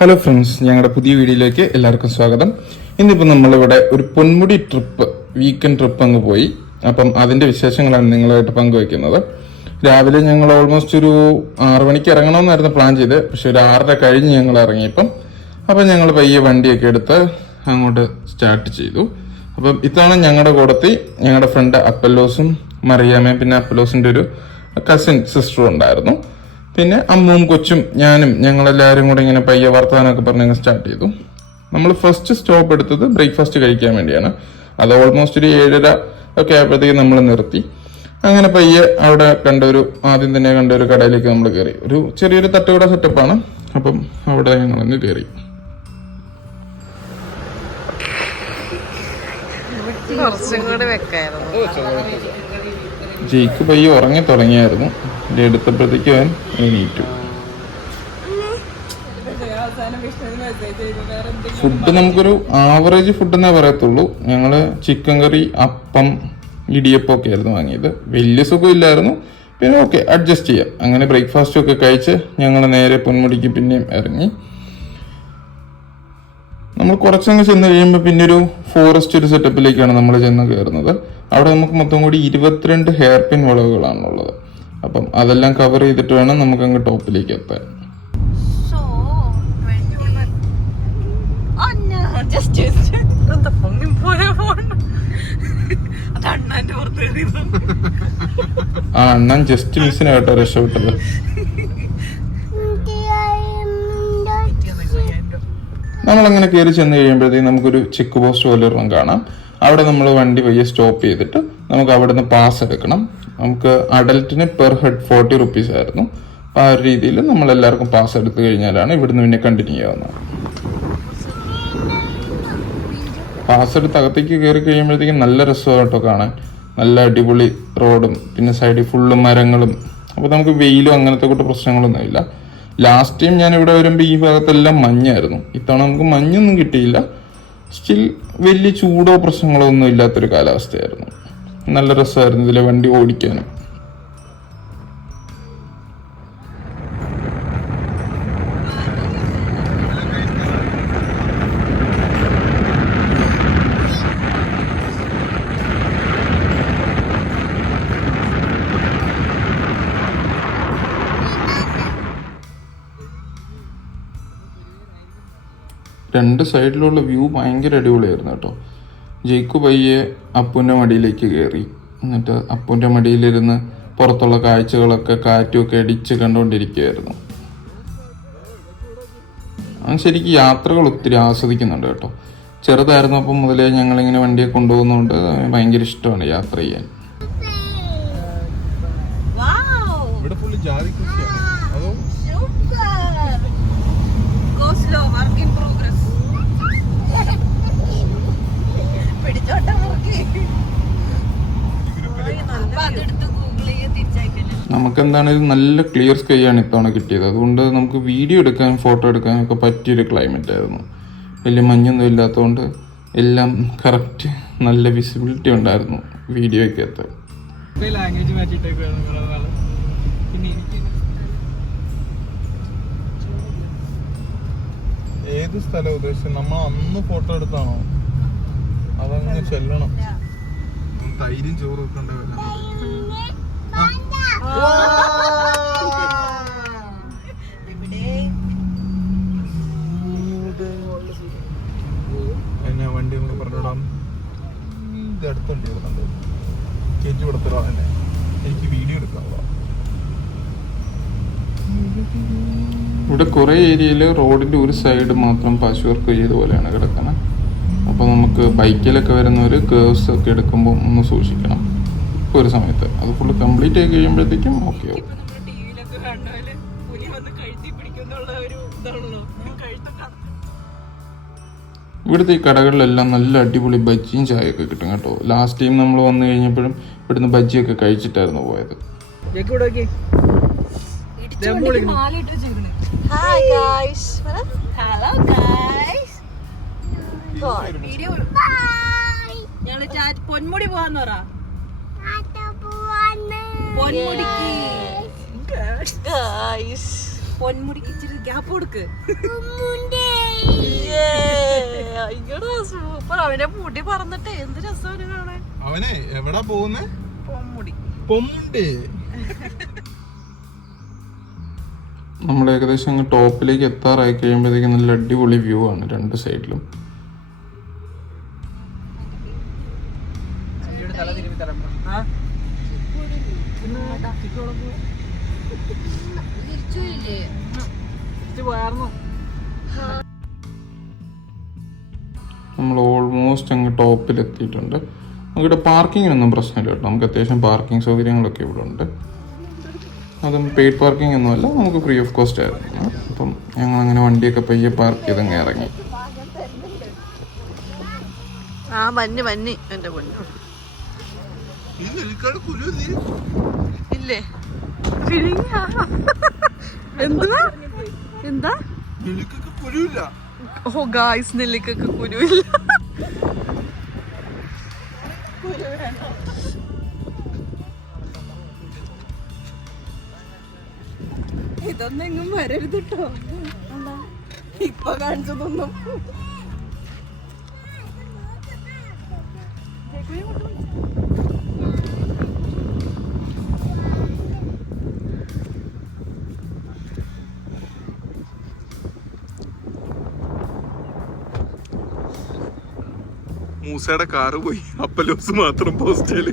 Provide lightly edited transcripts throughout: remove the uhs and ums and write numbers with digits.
Hello friends, ഞങ്ങളുടെ പുതിയ വീഡിയോയിലേക്ക് എല്ലാവർക്കും സ്വാഗതം. ഇന്നിപ്പോൾ നമ്മളിവിടെ ഒരു പൊന്മുടി ട്രിപ്പ്, വീക്കെൻഡ് ട്രിപ്പ് അങ്ങ് പോയി. അപ്പം അതിന്റെ വിശേഷങ്ങളാണ് നിങ്ങളായിട്ട് പങ്കുവയ്ക്കുന്നത്. രാവിലെ ഞങ്ങൾ ഓൾമോസ്റ്റ് ഒരു 6 മണിക്ക് ഇറങ്ങണമെന്നായിരുന്നു പ്ലാൻ ചെയ്ത്, പക്ഷെ ഒരു 6:30 കഴിഞ്ഞ് ഞങ്ങൾ ഇറങ്ങിയപ്പം ഞങ്ങൾ പയ്യെ വണ്ടിയൊക്കെ എടുത്ത് അങ്ങോട്ട് സ്റ്റാർട്ട് ചെയ്തു. അപ്പം ഇത്തവണ ഞങ്ങളുടെ കൂടത്തിൽ ഞങ്ങളുടെ ഫ്രണ്ട് അപ്പല്ലോസും മറിയാമ്മയും പിന്നെ അപ്പല്ലോസിന്റെ ഒരു കസിൻ സിസ്റ്ററും ഉണ്ടായിരുന്നു. പിന്നെ അമ്മുവും കൊച്ചും ഞാനും ഞങ്ങളെല്ലാവരും കൂടെ ഇങ്ങനെ പയ്യെ വർത്തമാനമൊക്കെ പറഞ്ഞ് സ്റ്റാർട്ട് ചെയ്തു. നമ്മൾ ഫസ്റ്റ് സ്റ്റോപ്പ് എടുത്തത് ബ്രേക്ക്ഫാസ്റ്റ് കഴിക്കാൻ വേണ്ടിയാണ്. അത് ഓൾമോസ്റ്റ് ഒരു 7:30 ഒക്കെ ആയപ്പോഴത്തേക്ക് നമ്മൾ നിർത്തി. അങ്ങനെ പയ്യെ അവിടെ ആദ്യം തന്നെ കണ്ട ഒരു കടയിലേക്ക് നമ്മൾ കയറി. ഒരു ചെറിയൊരു തട്ടുകട സെറ്റപ്പാണ്. അപ്പം അവിടെ ഞങ്ങളങ്ങ് കയറി. ജയിക്ക് പയ്യെ ഉറങ്ങി തുടങ്ങിയായിരുന്നു. എടുത്തപ്പോഴത്തേക്കും അവൻ എണീറ്റു. ഫുഡ് നമുക്കൊരു ആവറേജ് ഫുഡ് എന്നേ പറയത്തുള്ളൂ. ഞങ്ങള് ചിക്കൻ കറി, അപ്പം, ഇടിയപ്പം ഒക്കെ ആയിരുന്നു വാങ്ങിയത്. വലിയ സുഖമില്ലായിരുന്നു, പിന്നെ ഓക്കെ അഡ്ജസ്റ്റ് ചെയ്യാം. അങ്ങനെ ബ്രേക്ക്ഫാസ്റ്റ് ഒക്കെ കഴിച്ച് ഞങ്ങൾ നേരെ പൊന്മുടിക്ക് പിന്നെയും ഇറങ്ങി. നമ്മൾ കുറച്ചങ്ങ് ചെന്ന് കഴിയുമ്പോൾ പിന്നെ ഒരു ഫോറസ്റ്റ് ഒരു സെറ്റപ്പിലേക്കാണ് നമ്മൾ ചെന്ന് കയറുന്നത്. അവിടെ നമുക്ക് മൊത്തം കൂടി 22 ഹെയർ പിൻ വളവുകളാണുള്ളത്. അപ്പം അതെല്ലാം കവർ ചെയ്തിട്ട് വേണം നമുക്ക് അങ്ങ് ടോപ്പിലേക്ക് എത്താൻ. ആ അണ്ണൻ ജസ്റ്റ് മിസ്സിന് കേട്ടോ രക്ഷപ്പെട്ടത്. നമ്മളങ്ങനെ കയറി ചെന്ന് കഴിയുമ്പോഴത്തേക്ക് നമുക്കൊരു ചെക്ക് പോസ്റ്റ് പോലെ ഒരെണ്ണം കാണാം. അവിടെ നമ്മൾ വണ്ടി പയ്യെ സ്റ്റോപ്പ് ചെയ്തിട്ട് നമുക്ക് അവിടെ നിന്ന് പാസ് എടുക്കണം. നമുക്ക് അഡൽറ്റിന് പെർ ഹെഡ് 40 rupees ആയിരുന്നു. ആ ഒരു രീതിയിൽ നമ്മൾ എല്ലാവർക്കും പാസ് എടുത്തു കഴിഞ്ഞാലാണ് ഇവിടുന്ന് പിന്നെ കണ്ടിന്യൂ ചെയ്യാവുന്നത്. പാസ് എടുത്ത് അകത്തേക്ക് കയറി കഴിയുമ്പോഴത്തേക്കും നല്ല രസമായിട്ടോ കാണാൻ. നല്ല അടിപൊളി റോഡും പിന്നെ സൈഡിൽ ഫുള്ളും മരങ്ങളും. അപ്പോൾ നമുക്ക് വെയിലും അങ്ങനത്തെ കൂട്ട് പ്രശ്നങ്ങളൊന്നും ഇല്ല. ലാസ്റ്റ് ടൈം ഞാൻ ഇവിടെ വരുമ്പോൾ ഈ ഭാഗത്തെല്ലാം മഞ്ഞായിരുന്നു. ഇത്തവണ നമുക്ക് മഞ്ഞൊന്നും കിട്ടിയില്ല. സ്റ്റിൽ വലിയ ചൂടോ പ്രശ്നങ്ങളോ ഒന്നും ഇല്ലാത്തൊരു കാലാവസ്ഥയായിരുന്നു. നല്ല രസമായിരുന്നു ഇതിലെ വണ്ടി ഓടിക്കാനും. രണ്ട് സൈഡിലുള്ള വ്യൂ ഭയങ്കര അടിപൊളിയായിരുന്നു കേട്ടോ. ജയിക്കു പയ്യെ അപ്പൂൻ്റെ മടിയിലേക്ക് കയറി. എന്നിട്ട് അപ്പൂൻ്റെ മടിയിലിരുന്ന് പുറത്തുള്ള കാഴ്ചകളൊക്കെ കാറ്റുമൊക്കെ അടിച്ച് കണ്ടുകൊണ്ടിരിക്കുകയായിരുന്നു. അവൻ ശരിക്കും യാത്രകൾ ഒത്തിരി ആസ്വദിക്കുന്നുണ്ട് കേട്ടോ. ചെറുതായിരുന്നപ്പം മുതലേ ഞങ്ങളിങ്ങനെ വണ്ടിയെ കൊണ്ടുപോകുന്നതുകൊണ്ട് ഭയങ്കര ഇഷ്ടമാണ് യാത്ര ചെയ്യാൻ. നമുക്കെന്താണെങ്കിലും നല്ല ക്ലിയർ സ്കൈ ആണ് ഇത്തവണ കിട്ടിയത്. അതുകൊണ്ട് നമുക്ക് വീഡിയോ എടുക്കാനും ഫോട്ടോ എടുക്കാനും ഒക്കെ പറ്റിയൊരു ക്ലൈമറ്റ് ആയിരുന്നു. വലിയ മഞ്ഞൊന്നും ഇല്ലാത്തതുകൊണ്ട് എല്ലാം കറക്റ്റ് നല്ല വിസിബിലിറ്റി ഉണ്ടായിരുന്നു വീഡിയോയ്ക്കകത്ത്. ഏത് സ്ഥലം ഉദ്ദേശിച്ചത്? നമ്മൾ അന്ന് ഫോട്ടോ എടുത്താണോ? അതങ്ങ് ചെല്ലണം. തൈരും ചോറും ഒക്കെ ഉണ്ടാവില്ല. വണ്ടി നമുക്ക് പറഞ്ഞിടാം. ഇത് അടുത്തുണ്ട് കയറ്റി കൊടുത്തിടാ. തന്നെ എനിക്ക് വീഡിയോ എടുക്കാനുള്ള. ഇവിടെ കുറെ ഏരിയയിൽ റോഡിന്റെ ഒരു സൈഡ് മാത്രം പാച്ച് വർക്ക് ചെയ്തപോലെയാണ് കിടക്കുന്നത്. അപ്പോൾ നമുക്ക് ബൈക്കിലൊക്കെ വരുന്നവർ കേർവ്സ് ഒക്കെ എടുക്കുമ്പോൾ ഒന്ന് സൂക്ഷിക്കണം. ഒരു സമയത്ത് അത് ഫുള്ള് കംപ്ലീറ്റ് ആയി കഴിയുമ്പോഴത്തേക്കും ഓക്കെ ആവും. ഇവിടുത്തെ ഈ കടകളിലെല്ലാം നല്ല അടിപൊളി ബജ്ജിയും ചായയൊക്കെ കിട്ടും കേട്ടോ. ലാസ്റ്റ് ടൈം നമ്മൾ വന്നു കഴിഞ്ഞപ്പോഴും ഇവിടുന്ന് ബജ്ജിയൊക്കെ കഴിച്ചിട്ടായിരുന്നു പോയത്. പൊന്മുടി പോവാന്ന് പറ. പൊന്മുടിക്ക് ഇച്ചിരി ഗ്യാപ്പ് കൊടുക്ക്. സൂപ്പർ. അവന്റെ മുടി പറന്നിട്ട് എന്ത് രസം കാണാൻ. അവനെ എവിടാ പോകുന്നേ? പൊന്മുടി. പൊമ്മുണ്ട്. നമ്മൾ ഏകദേശം അങ്ങ് ടോപ്പിലേക്ക് എത്താറായി കഴിയുമ്പോഴത്തേക്കും നല്ല അടിപൊളി വ്യൂ ആണ് രണ്ട് സൈഡിലും. നമ്മൾ ഓൾമോസ്റ്റ് അങ്ങ് ടോപ്പിൽ എത്തിയിട്ടുണ്ട്. നമുക്കിവിടെ പാർക്കിങ്ങിനൊന്നും പ്രശ്നമില്ല കേട്ടോ. നമുക്ക് അത്യാവശ്യം പാർക്കിംഗ് സൗകര്യങ്ങളൊക്കെ ഇവിടെ ഉണ്ട്. അതും പെയ്ഡ് പാർക്കിംഗ് ഒന്നുമല്ല, നമുക്ക് ഫ്രീ ഓഫ് കോസ്റ്റ് ആയിരുന്നു. അപ്പം ഞങ്ങൾ അങ്ങനെ വണ്ടിയൊക്കെ പയ്യെ പാർക്ക് ചെയ്തങ്ങ് ഇറങ്ങി. മഞ്ഞ് എന്റെ പൊന്നു ഇല്ലേ? എന്താ? ഓ ഗായ്സ്, നെല്ലിക്കൊക്കെ കുരുവില്ല. ഇതൊന്നെങ്ങും വരരുത് കേട്ടോ. ഇപ്പൊ കാണിച്ചതൊന്നും. മൂസയുടെ കാറ് പോയി, അപ്പലോസ് മാത്രം പോസ്റ്റേല്.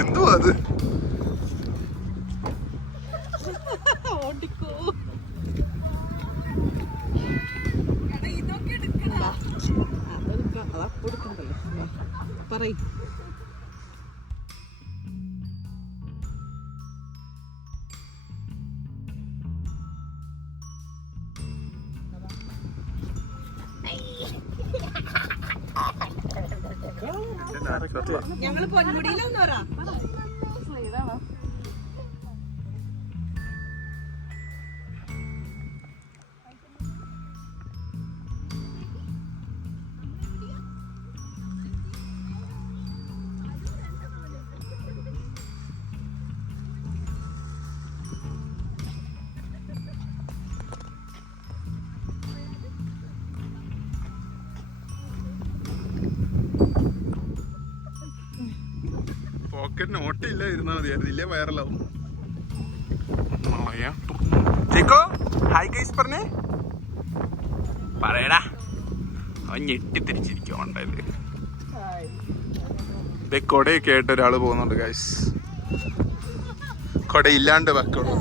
എന്തുവാ അത്? പറയ്. ഞങ്ങള് പൊന്മുടിയിലൊന്നും പറ. പോക്കറ്റിന് ഓട്ടയില്ല, ഇരുന്നാ മതിയായിരുന്നു. ഇല്ലേ വൈറലാവും. പറഞ്ഞേ പറയടാ. അവൻ ഞെട്ടിത്തിരിച്ചിരിക്കും ഉണ്ടായത്. കൊടയൊക്കെ ആയിട്ട് ഒരാള് പോകുന്നുണ്ട് ഗൈസ്. കൊടയില്ലാണ്ട് വെക്കോളൂ.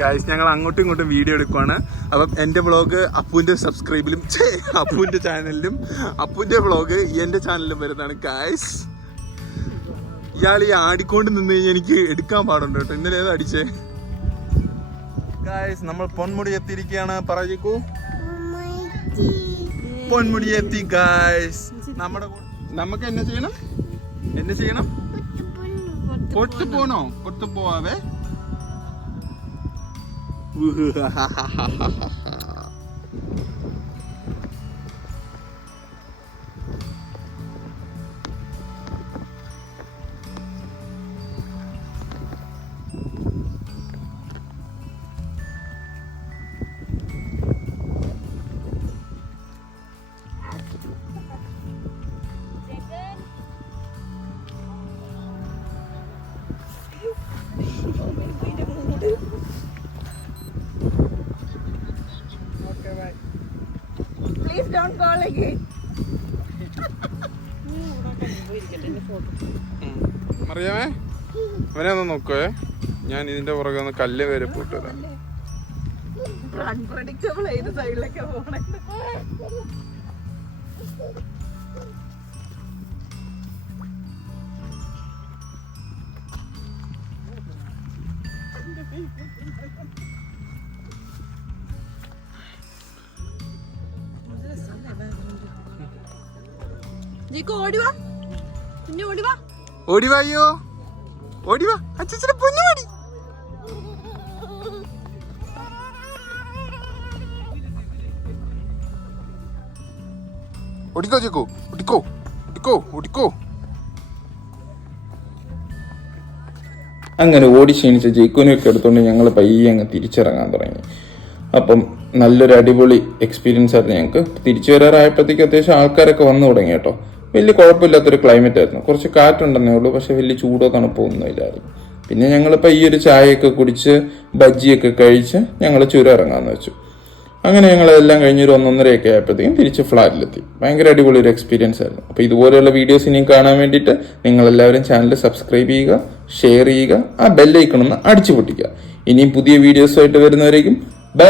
ഗൈസ്, ഞങ്ങൾ അങ്ങോട്ടും ഇങ്ങോട്ടും വീഡിയോ എടുക്കുവാണ്. അപ്പം എൻ്റെ വ്ളോഗ് അപ്പുവിൻ്റെ സബ്സ്ക്രൈബിലും അപ്പുവിൻ്റെ ചാനലിലും, അപ്പുവിൻ്റെ വ്ളോഗ് എൻ്റെ ചാനലിലും വരുന്നതാണ് ഗൈസ്. ഇയാൾ ഈ ആടിക്കൊണ്ട് നിന്ന് കഴിഞ്ഞാൽ എനിക്ക് എടുക്കാൻ പാടുണ്ട് കേട്ടോ. ഇന്നലെ ഏതാ അടിച്ചേ? ഗൈസ്, നമ്മൾ പൊന്മുടി എത്തിയിരിക്കുകയാണ്. പറയൂ, പൊന്മുടി എത്തി ഗൈസ്. നമുക്ക് എന്നെ ചെയ്യണം? പൊട്ടു പോണോ? പൊട്ടു പോവാവേ. Please don't call again. അറിയാമേ, അവനെ ഒന്ന് നോക്കുവേ. ഞാൻ ഇതിന്റെ പുറകെ ഒന്ന് കല്ല് വരെ പോട്ടുവരാം. അൺപ്രഡിക്റ്റബിൾ ഏത് സൈഡിലൊക്കെ പോകണേ. ജീക്കോ ഓടിവാ, പിന്നെ ഓടിവാ. ഓടിവായോ, ഓടിവാ, അച്ഛനെ പൊന്നു മടി. ഓടിക്കോ ചേക്കോ, ഓടിക്കോ, ഓടിക്കോ, ഓടിക്കോ. അങ്ങനെ ഓടി ക്ഷീണിച്ച ജയ്ക്കുവിനെയൊക്കെ എടുത്തുകൊണ്ട് ഞങ്ങൾ പയ്യെ അങ്ങ് തിരിച്ചിറങ്ങാൻ തുടങ്ങി. അപ്പം നല്ലൊരു അടിപൊളി എക്സ്പീരിയൻസ് ആയിരുന്നു ഞങ്ങൾക്ക്. തിരിച്ചു വരാറായപ്പോഴത്തേക്ക് അത്യാവശ്യം ആൾക്കാരൊക്കെ വന്നു തുടങ്ങി കേട്ടോ. വലിയ കുഴപ്പമില്ലാത്തൊരു ക്ലൈമറ്റ് ആയിരുന്നു. കുറച്ച് കാറ്റുണ്ടെന്നേ ഉള്ളൂ, പക്ഷെ വലിയ ചൂടോ തണുപ്പോ ഒന്നുമില്ലായിരുന്നു. പിന്നെ ഞങ്ങളിപ്പോൾ ഈ ഒരു ചായയൊക്കെ കുടിച്ച് ബജ്ജിയൊക്കെ കഴിച്ച് ഞങ്ങൾ ചുരം ഇറങ്ങാമെന്ന് വെച്ചു. അങ്ങനെ ഞങ്ങളെല്ലാം കഴിഞ്ഞൊരു 1:30 ആയപ്പോഴത്തേക്കും തിരിച്ച് ഫ്ലാറ്റിലെത്തി. ഭയങ്കര അടിപൊളി ഒരു എക്സ്പീരിയൻസ് ആയിരുന്നു. അപ്പോൾ ഇതുപോലെയുള്ള വീഡിയോസ് ഇനിയും കാണാൻ വേണ്ടിയിട്ട് നിങ്ങളെല്ലാവരും ചാനൽ സബ്സ്ക്രൈബ് ചെയ്യുക, ഷെയർ ചെയ്യുക, ആ ബെല്ലൈക്കൺ ഒന്ന് അടിച്ചു പൊട്ടിക്കുക. ഇനിയും പുതിയ വീഡിയോസുമായിട്ട് വരുന്നവരേക്കും ബൈ.